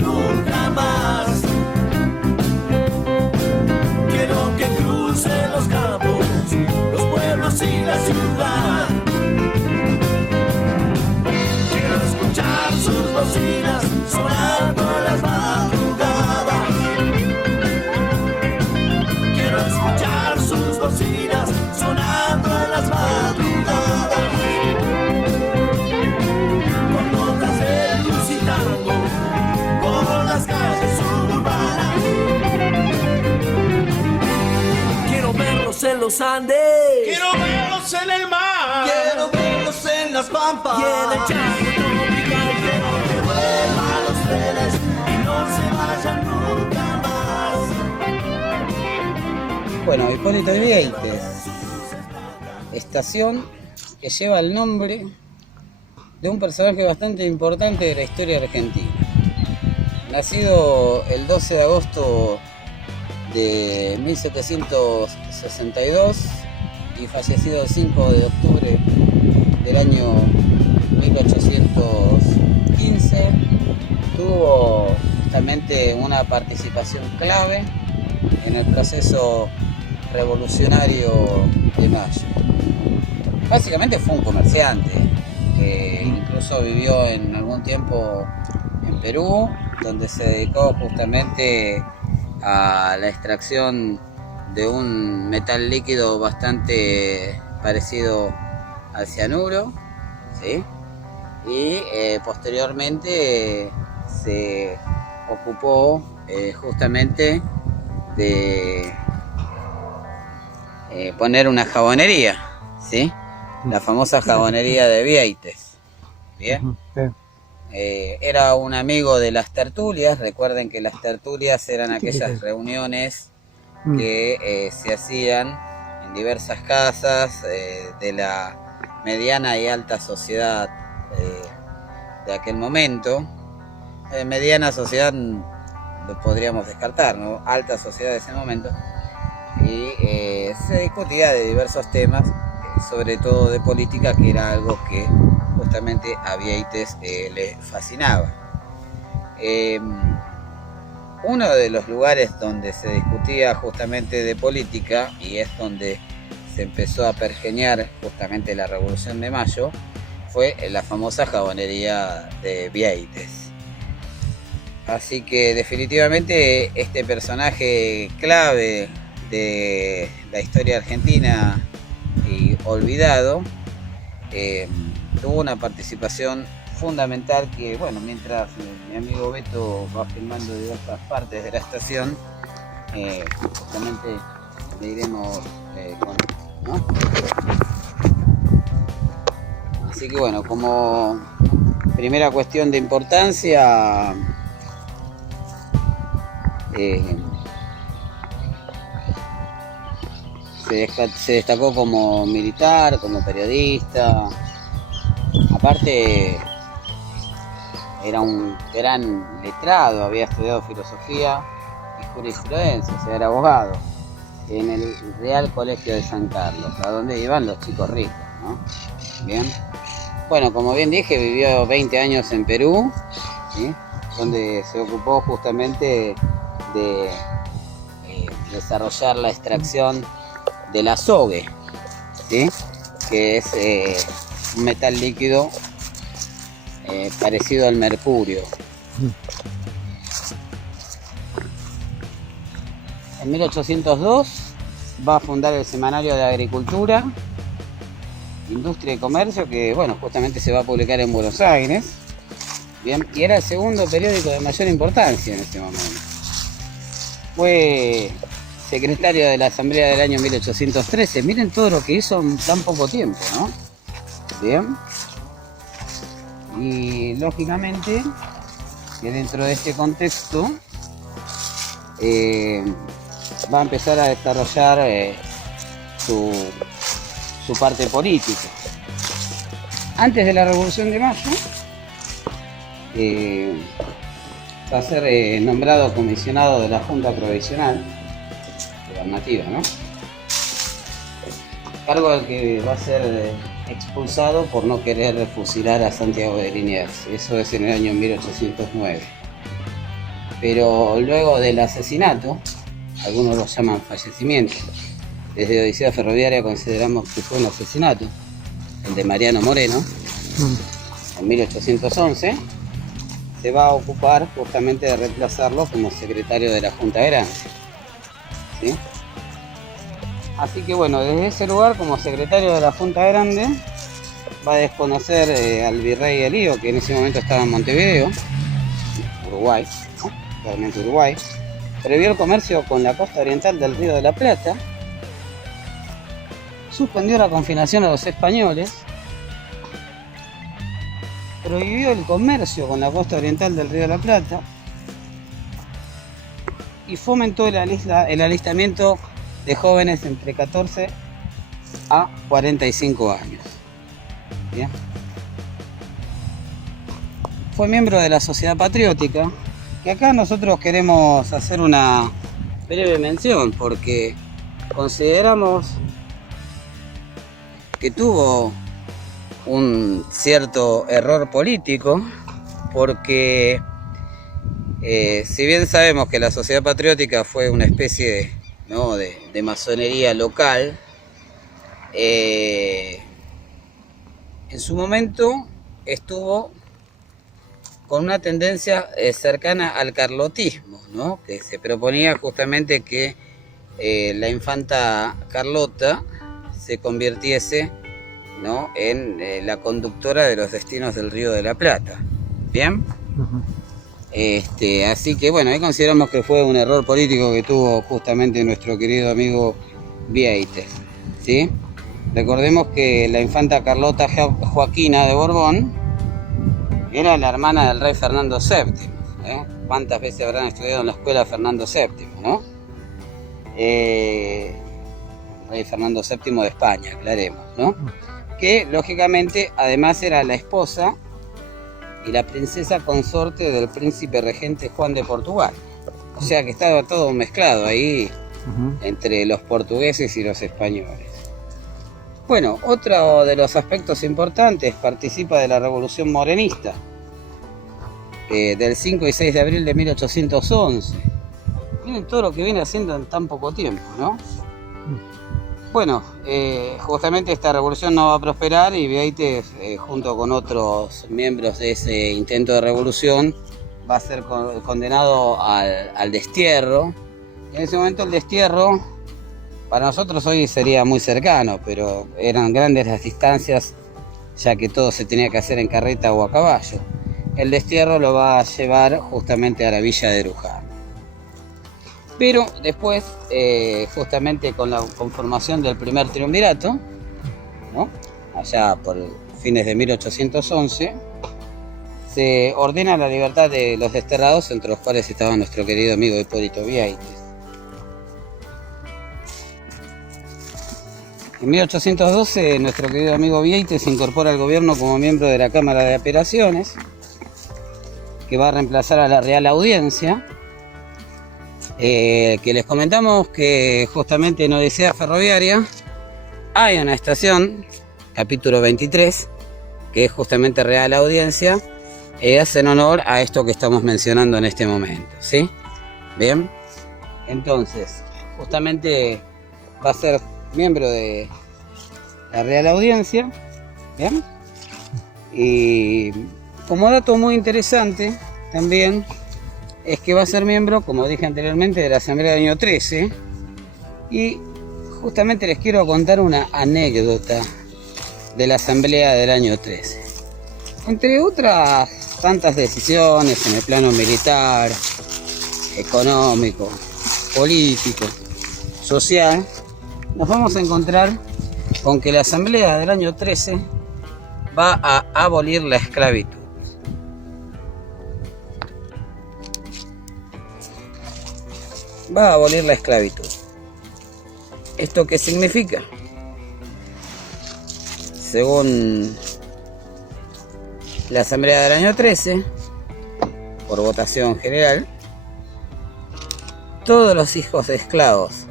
Nunca más. Quiero que cruce los campos, los pueblos y la ciudad. Quiero escuchar sus bocinas sonando en las madrugadas. Quiero escuchar sus bocinas sonando en las madrugadas. Con notas de luz y tango por las calles urbanas. Quiero verlos en los Andes. Quiero verlos en el mar. Quiero verlos en las pampas. Y en el Chaco tropical. Quiero que vuelvan los trenes y no se vayan nunca más. Bueno, Hipólito Vieites, estación que lleva el nombre de un personaje bastante importante de la historia argentina. Nacido el 12 de agosto de 1762 y fallecido el 5 de octubre del año 1815, tuvo justamente una participación clave en el proceso revolucionario de Mayo. Básicamente fue un comerciante, incluso vivió en algún tiempo en Perú, donde se dedicó justamente a la extracción de un metal líquido bastante parecido al cianuro, ¿sí? Y posteriormente se ocupó justamente de poner una jabonería, ¿sí? La famosa jabonería de Vieites. Bien. Era un amigo de las tertulias. Recuerden que las tertulias eran aquellas reuniones que se hacían en diversas casas de la mediana y alta sociedad de aquel momento. Mediana sociedad lo podríamos descartar, ¿no? Alta sociedad de ese momento. Y se discutía de diversos temas, sobre todo de política, que era algo que justamente a Vieites le fascinaba. Uno de los lugares donde se discutía justamente de política, y es donde se empezó a pergeñar justamente la Revolución de Mayo, fue la famosa jabonería de Vieites. Así que definitivamente este personaje clave de la historia argentina y olvidado, tuvo una participación fundamental que, bueno, mientras mi amigo Beto va filmando diversas partes de la estación, justamente le iremos ¿no? Así que bueno, como primera cuestión de importancia, se destacó como militar, como periodista. Aparte, era un gran letrado, había estudiado filosofía y jurisprudencia, o sea, era abogado en el Real Colegio de San Carlos, a donde iban los chicos ricos, ¿no? Bien. Bueno, como bien dije, vivió 20 años en Perú, ¿sí? Donde se ocupó justamente de desarrollar la extracción del azogue, ¿sí? Que es un metal líquido parecido al mercurio. En 1802 va a fundar el Semanario de Agricultura, Industria y Comercio, que bueno, justamente se va a publicar en Buenos Aires. Bien, y era el segundo periódico de mayor importancia en este momento. Fue secretario de la Asamblea del año 1813. Miren todo lo que hizo en tan poco tiempo, ¿no? Bien. Y lógicamente que dentro de este contexto va a empezar a desarrollar su parte política. Antes de la Revolución de Mayo, va a ser nombrado comisionado de la Junta Provisional Gubernativa, ¿no? Cargo al que va a ser expulsado por no querer fusilar a Santiago de Liniers. Eso es en el año 1809. Pero luego del asesinato, algunos lo llaman fallecimiento, desde Odisea Ferroviaria consideramos que fue un asesinato, el de Mariano Moreno, en 1811, se va a ocupar justamente de reemplazarlo como secretario de la Junta Grande, ¿sí? Así que bueno, desde ese lugar como secretario de la Junta Grande va a desconocer al virrey Elío, que en ese momento estaba en Montevideo, Uruguay, ¿no? Realmente Uruguay. Prohibió el comercio con la costa oriental del Río de la Plata, suspendió la confinación a los españoles, prohibió el comercio con la costa oriental del Río de la Plata y fomentó el alistamiento de jóvenes entre 14 a 45 años. ¿Bien? Fue miembro de la Sociedad Patriótica, que acá nosotros queremos hacer una breve mención porque consideramos que tuvo un cierto error político, porque si bien sabemos que la Sociedad Patriótica fue una especie de masonería local, en su momento estuvo con una tendencia cercana al carlotismo, ¿no? Que se proponía justamente que la infanta Carlota se convirtiese, ¿no?, en la conductora de los destinos del Río de la Plata. ¿Bien? Así que bueno, ahí consideramos que fue un error político que tuvo justamente nuestro querido amigo Vieites, ¿sí? Recordemos que la infanta Carlota Joaquina de Borbón era la hermana del rey Fernando VII. ¿Cuántas veces habrán estudiado en la escuela Fernando VII, no? Rey Fernando VII de España, aclaremos, ¿no? Que lógicamente además era la esposa y la princesa consorte del príncipe regente Juan de Portugal. O sea que estaba todo mezclado ahí entre los portugueses y los españoles. Bueno, otro de los aspectos importantes, participa de la Revolución Morenista del 5 y 6 de abril de 1811. Miren todo lo que viene haciendo en tan poco tiempo, ¿no? Bueno, justamente esta revolución no va a prosperar y Vieites, junto con otros miembros de ese intento de revolución, va a ser condenado al destierro. En ese momento el destierro para nosotros hoy sería muy cercano, pero eran grandes las distancias, ya que todo se tenía que hacer en carreta o a caballo. El destierro lo va a llevar justamente a la villa de Luján. Pero después, justamente con la conformación del primer triunvirato, ¿no?, allá por fines de 1811, se ordena la libertad de los desterrados, entre los cuales estaba nuestro querido amigo Hipólito Vieites. En 1812, nuestro querido amigo Vieites se incorpora al gobierno como miembro de la Cámara de Apelaciones, que va a reemplazar a la Real Audiencia, que les comentamos que justamente en Odisea Ferroviaria hay una estación, capítulo 23, que es justamente Real Audiencia, y hacen honor a esto que estamos mencionando en este momento, ¿sí? Bien, entonces, justamente va a ser miembro de la Real Audiencia, ¿bien? Y como dato muy interesante también es que va a ser miembro, como dije anteriormente, de la Asamblea del año 13, y justamente les quiero contar una anécdota de la Asamblea del año 13. Entre otras tantas decisiones en el plano militar, económico, político, social, nos vamos a encontrar con que la Asamblea del año 13 va a abolir la esclavitud. va a abolir la esclavitud. ¿Esto qué significa? Según la Asamblea del año 13, por votación general, todos los hijos de esclavos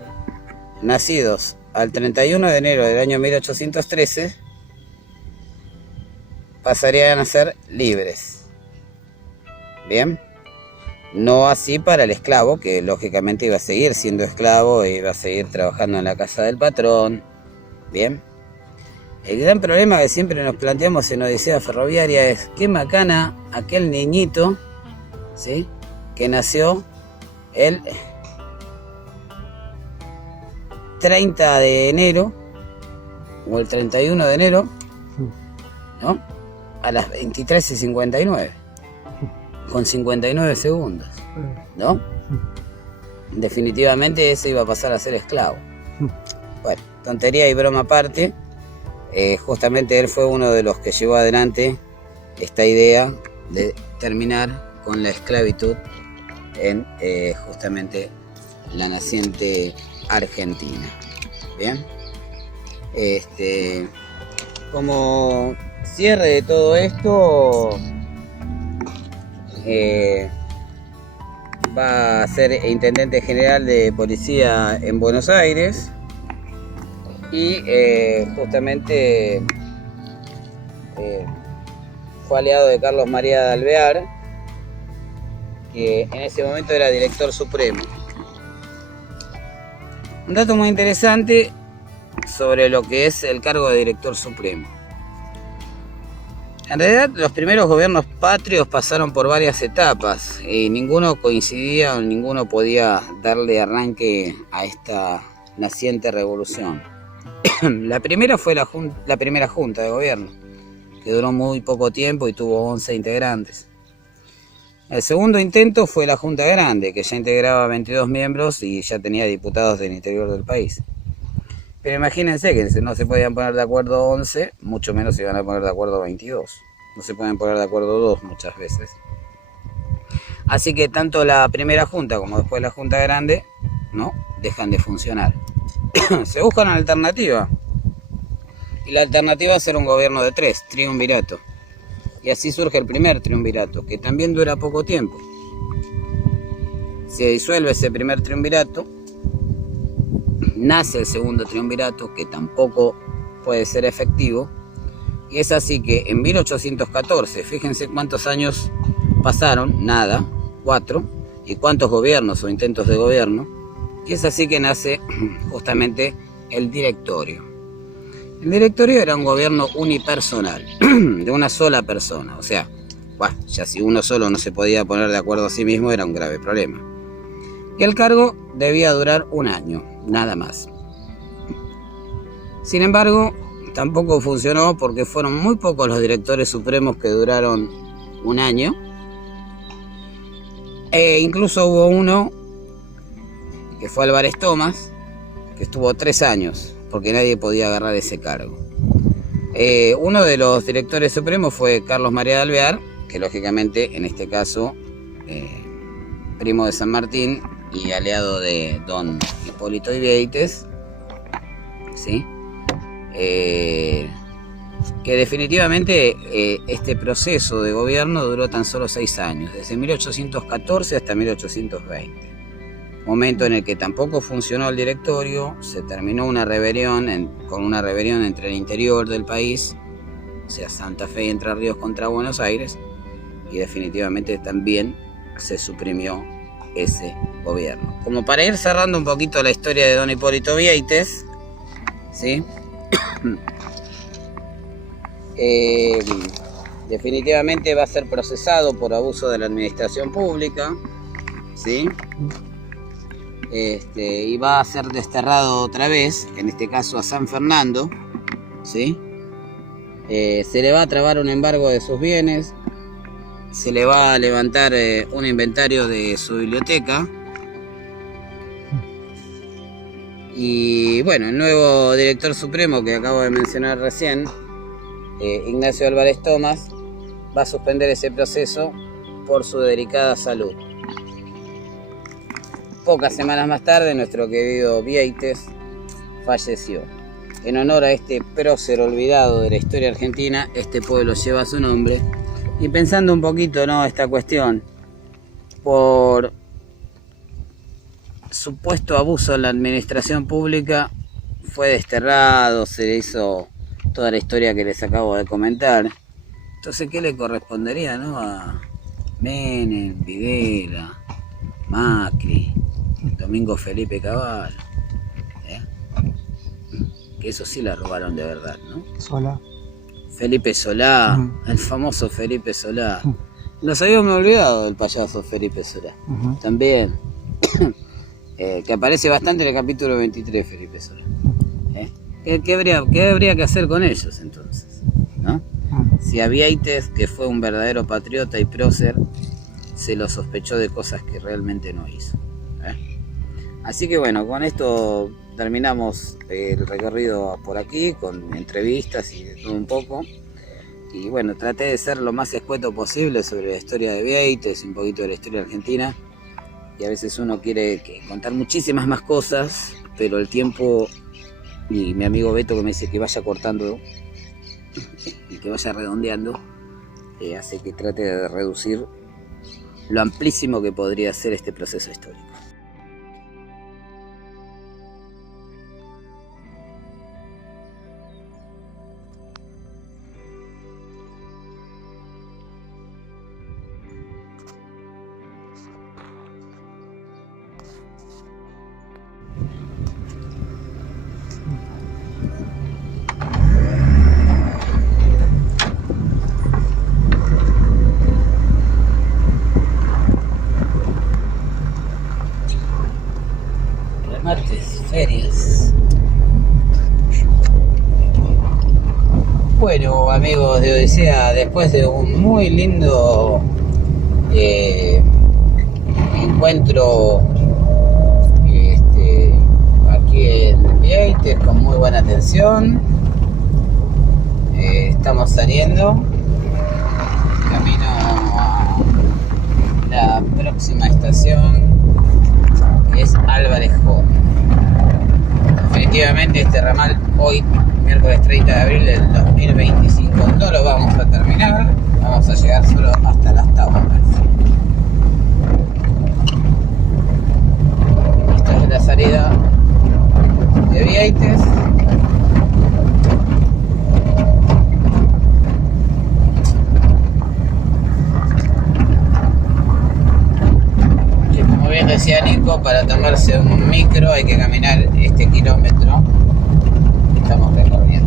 nacidos al 31 de enero del año 1813 pasarían a ser libres. Bien, no así para el esclavo, que lógicamente iba a seguir siendo esclavo e iba a seguir trabajando en la casa del patrón. Bien, el gran problema que siempre nos planteamos en Odisea Ferroviaria es qué macana aquel niñito, ¿sí?, que nació el 30 de enero o el 31 de enero, ¿no?, a las 23:59, con 59 segundos, ¿no? Definitivamente ese iba a pasar a ser esclavo. Bueno, tontería y broma aparte, justamente él fue uno de los que llevó adelante esta idea de terminar con la esclavitud en justamente la naciente Argentina. Bien, como cierre de todo esto, va a ser intendente general de policía en Buenos Aires y justamente fue aliado de Carlos María de Alvear, que en ese momento era director supremo. Un dato muy interesante sobre lo que es el cargo de director supremo. En realidad, los primeros gobiernos patrios pasaron por varias etapas y ninguno coincidía o ninguno podía darle arranque a esta naciente revolución. La primera fue la primera junta de gobierno, que duró muy poco tiempo y tuvo 11 integrantes. El segundo intento fue la Junta Grande, que ya integraba 22 miembros y ya tenía diputados del interior del país. Pero imagínense que no se podían poner de acuerdo 11, mucho menos se iban a poner de acuerdo 22. No se pueden poner de acuerdo 2 muchas veces. Así que tanto la primera junta como después la Junta Grande, ¿no?, dejan de funcionar. Se busca una alternativa. Y la alternativa es ser un gobierno de 3, triunvirato. Y así surge el primer triunvirato, que también dura poco tiempo. Se disuelve ese primer triunvirato, nace el segundo triunvirato, que tampoco puede ser efectivo, y es así que en 1814, fíjense cuántos años pasaron, nada, 4, y cuántos gobiernos o intentos de gobierno, y es así que nace justamente el directorio. El directorio era un gobierno unipersonal, de una sola persona, o sea, ya si uno solo no se podía poner de acuerdo a sí mismo era un grave problema. Y el cargo debía durar 1 año, nada más. Sin embargo, tampoco funcionó porque fueron muy pocos los directores supremos que duraron 1 año. Incluso hubo uno, que fue Álvarez Thomas, que estuvo 3 años, porque nadie podía agarrar ese cargo. Uno de los directores supremos fue Carlos María de Alvear, que lógicamente en este caso primo de San Martín y aliado de don Hipólito Vieites, ¿sí? Que definitivamente este proceso de gobierno duró tan solo 6 años, desde 1814 hasta 1820. Momento en el que tampoco funcionó el directorio, se terminó con una rebelión entre el interior del país, o sea, Santa Fe y Entre Ríos contra Buenos Aires, y definitivamente también se suprimió ese gobierno. Como para ir cerrando un poquito la historia de don Hipólito Vieites, ¿sí? Definitivamente va a ser procesado por abuso de la administración pública, ¿sí? Y va a ser desterrado otra vez, en este caso a San Fernando, ¿sí? Se le va a trabar un embargo de sus bienes, se le va a levantar un inventario de su biblioteca, y bueno, el nuevo director supremo que acabo de mencionar recién, Ignacio Álvarez Thomas, va a suspender ese proceso por su delicada salud. pocas semanas más tarde, nuestro querido Vieites falleció. En honor a este prócer olvidado de la historia argentina, este pueblo lleva su nombre. Y pensando un poquito, ¿no?, esta cuestión, por supuesto abuso en la administración pública, fue desterrado, se le hizo toda la historia que les acabo de comentar. Entonces, ¿qué le correspondería, no?, a Menem, Videla, Macri, Domingo Felipe Cavallo? Que eso sí la robaron de verdad, ¿no? Solá. Felipe Solá, el famoso Felipe Solá. Nos habíamos olvidado del payaso Felipe Solá. También, que aparece bastante en el capítulo 23, Felipe Solá. ¿Qué habría que hacer con ellos entonces, ¿no? Si a Vieites, que fue un verdadero patriota y prócer, se lo sospechó de cosas que realmente no hizo. Así que bueno, con esto terminamos el recorrido por aquí, con entrevistas y de todo un poco. Y bueno, traté de ser lo más escueto posible sobre la historia de Vieites, un poquito de la historia argentina. Y a veces uno quiere contar muchísimas más cosas, pero el tiempo, y mi amigo Beto que me dice que vaya cortando y que vaya redondeando, hace que trate de reducir lo amplísimo que podría ser este proceso histórico. Remates, ferias. Bueno, amigos de Odisea, después de un muy lindo encuentro aquí en Vieites, con muy buena atención, estamos saliendo camino a la próxima estación, que es Álvarez Joven. Definitivamente este ramal hoy, miércoles 30 de abril del 2025, no lo vamos a terminar, vamos a llegar solo hasta las Tahuacas. Esta es la salida de Vieites. Como bien decía Nico, para tomarse un micro hay que caminar este kilómetro que estamos recorriendo.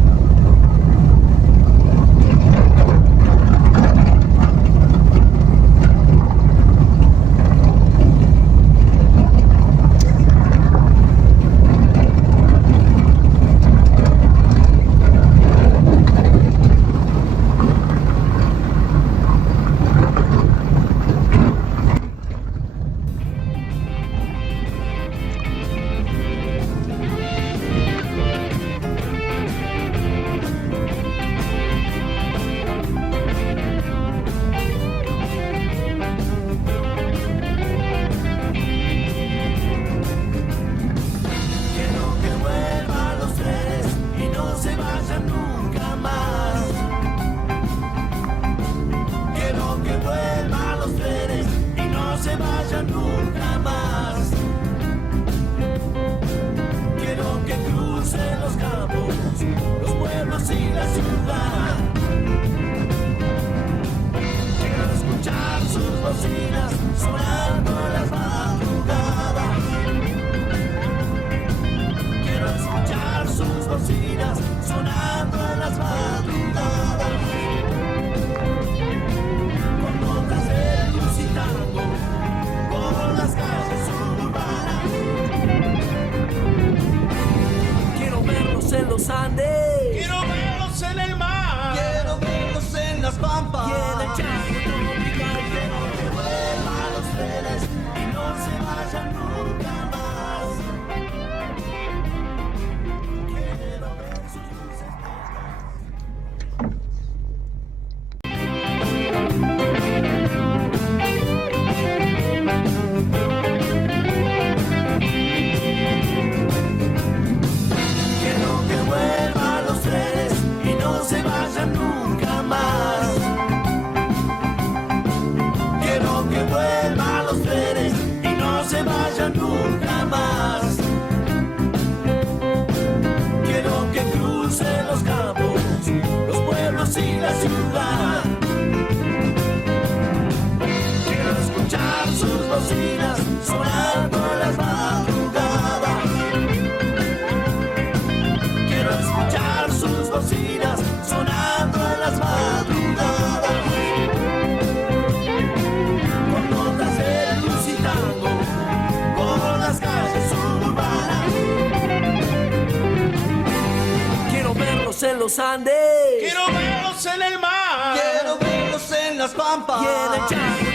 bocinas sonando en las madrugadas. Quiero escuchar sus bocinas sonando en las madrugadas. Con notas de luz y tango por las calles suburbanas. Quiero verlos en los Andes. Quiero verlos en el mar. Quiero verlos en las pampas. Y en el charco